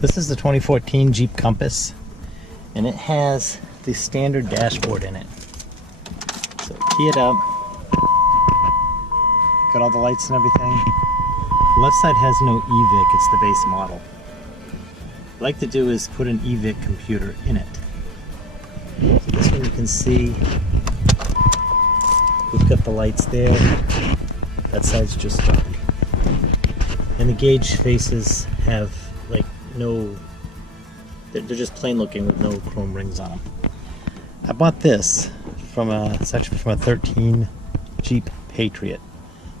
This is the 2014 Jeep Compass, and it has the standard dashboard in it. So key it up, got all the lights and everything. The left side has no EVIC, it's the base model. What I'd like to do is put an EVIC computer in it. So this one you can see, we've got the lights there, that side's just dark. And the gauge faces have like no, they're just plain looking with no chrome rings on them. I bought this from it's actually from a 13 Jeep Patriot.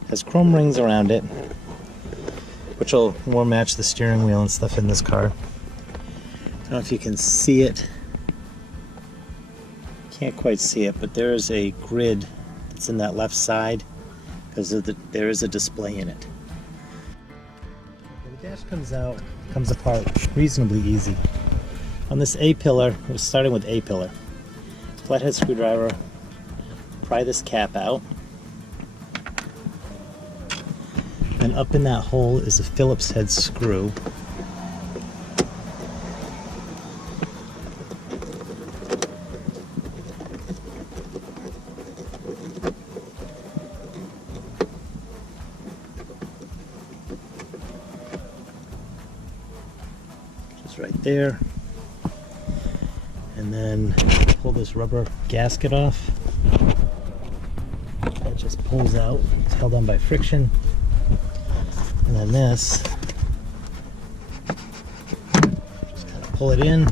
It has chrome rings around it, which will more match the steering wheel and stuff in this car. I don't know if you can see it. Can't quite see it, but there is a grid that's in that left side because there is a display in it. The dash comes apart reasonably easy. On this A-pillar, we're starting with A-pillar. Flathead screwdriver, pry this cap out. And up in that hole is a Phillips head screw. Just right there. And then pull this rubber gasket off. That just pulls out. It's held on by friction. And then this, just kind of pull it in,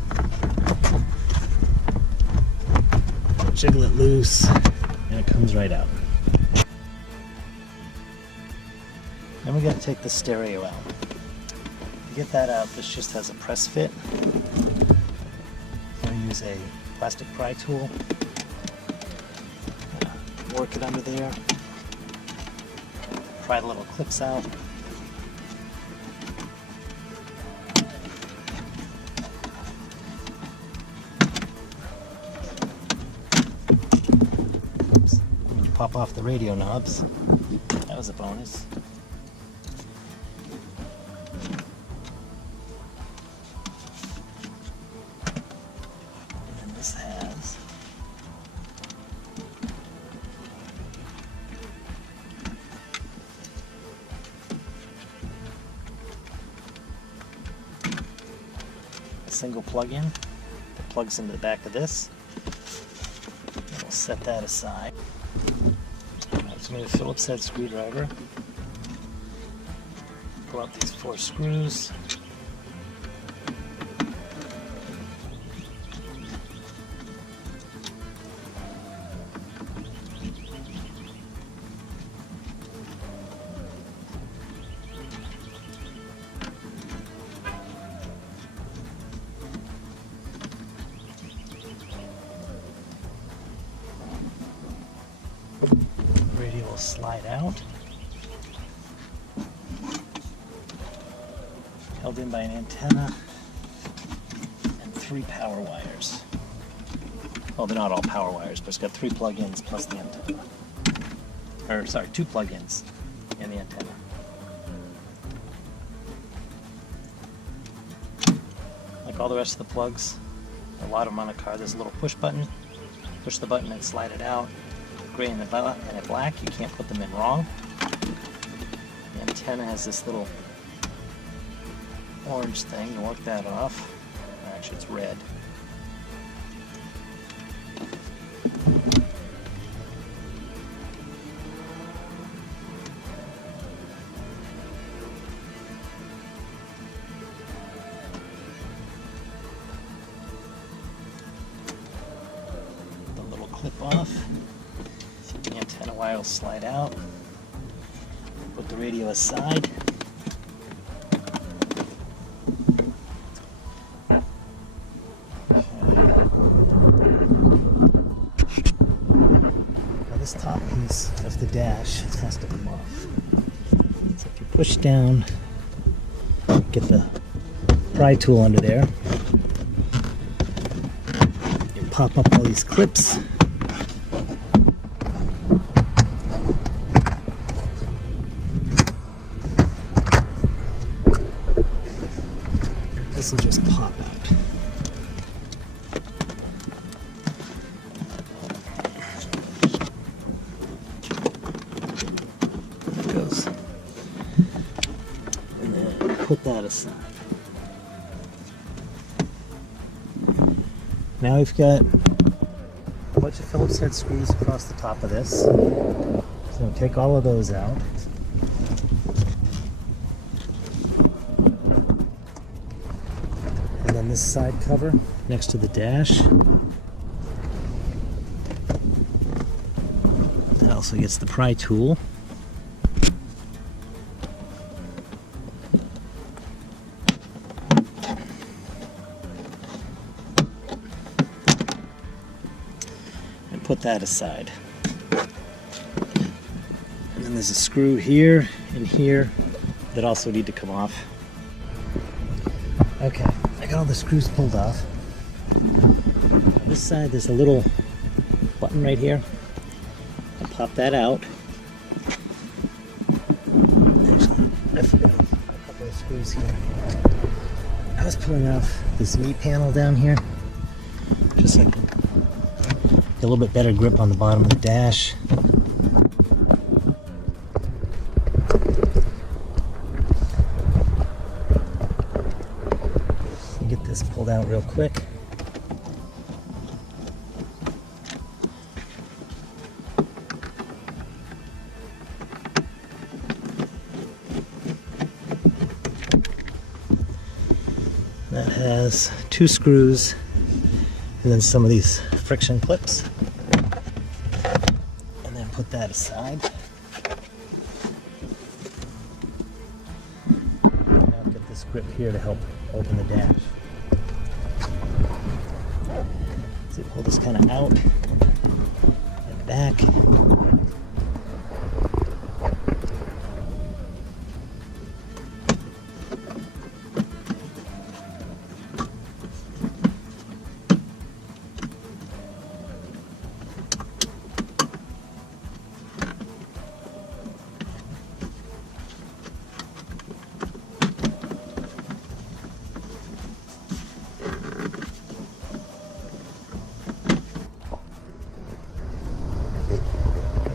jiggle it loose, and it comes right out. Then we got to take the stereo out. To get that out, this just has a press fit. I'm going to use a plastic pry tool. Work it under there. Pry the little clips out. Oops. Pop off the radio knobs. That was a bonus. And then this has a single plug-in that plugs into the back of this. We'll set that aside. So we need a Phillips head screwdriver. Pull out these 4 screws. Radio will slide out, held in by an antenna and 3 power wires. Well, they're not all power wires, but it's got 3 plug-ins plus the antenna. Or sorry, 2 plug-ins and the antenna. Like all the rest of the plugs, a lot of them on a car, there's a little push button. Push the button and slide it out. Gray and a black, you can't put them in wrong. The antenna has this little orange thing to work that off. Actually, it's red. The little clip off. The antenna wire will slide out. Put the radio aside. Now this top piece of the dash has to come off. So if you push down, get the pry tool under there. You pop up all these clips. this will just pop out. There it goes. And then put that aside. Now we've got a bunch of Phillips head screws across the top of this. So take all of those out. And then this side cover next to the dash. That also gets the pry tool. Put that aside. And then there's a screw here and here that also need to come off. Okay, I got all the screws pulled off. On this side there's a little button right here. I'll pop that out. Actually, I forgot a couple of screws here. I was pulling off this knee panel down here just so I can get a little bit better grip on the bottom of the dash. Get this pulled out real quick. That has 2 screws and then some of these friction clips, and then put that aside. Now get this grip here to help open the dash. So pull this kind of out and back.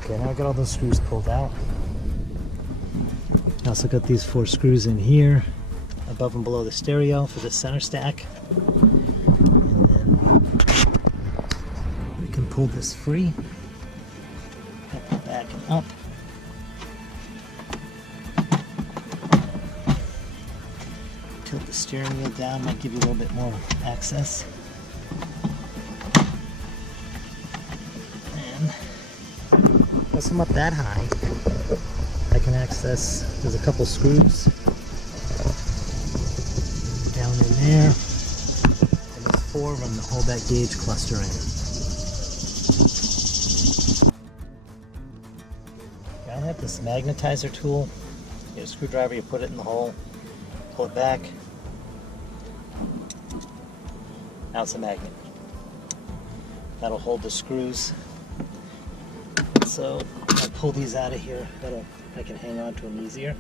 Okay, now I got all those screws pulled out. I also got these 4 screws in here, above and below the stereo for the center stack. And then we can pull this free, back and up. Tilt the steering wheel down, might give you a little bit more access. Once I'm up that high, I can access, there's a couple screws down in there, and there's 4 of them that hold that gauge cluster in. I have this magnetizer tool. You get a screwdriver, you put it in the hole, pull it back. Now it's a magnet. That'll hold the screws. So I'll pull these out of here. I can hang on to them easier.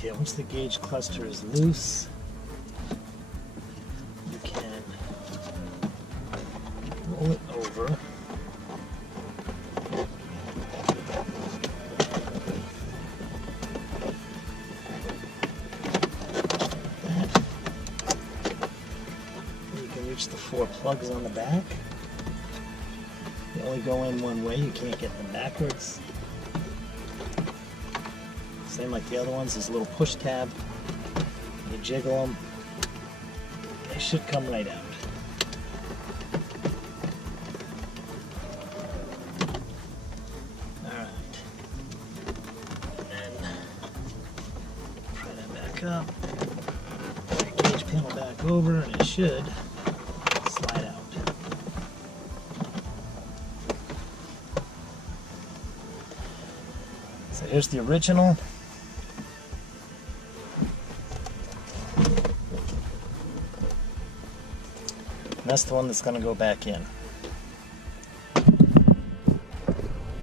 Okay, once the gauge cluster is loose, you can roll it over. switch the 4 plugs on the back. They only go in one way, you can't get them backwards. Same like the other ones, there's a little push tab. You jiggle them, they should come right out. Alright. And then pry that back up. Gauge panel back over, and it should slide out. So here's the original. And that's the one that's going to go back in.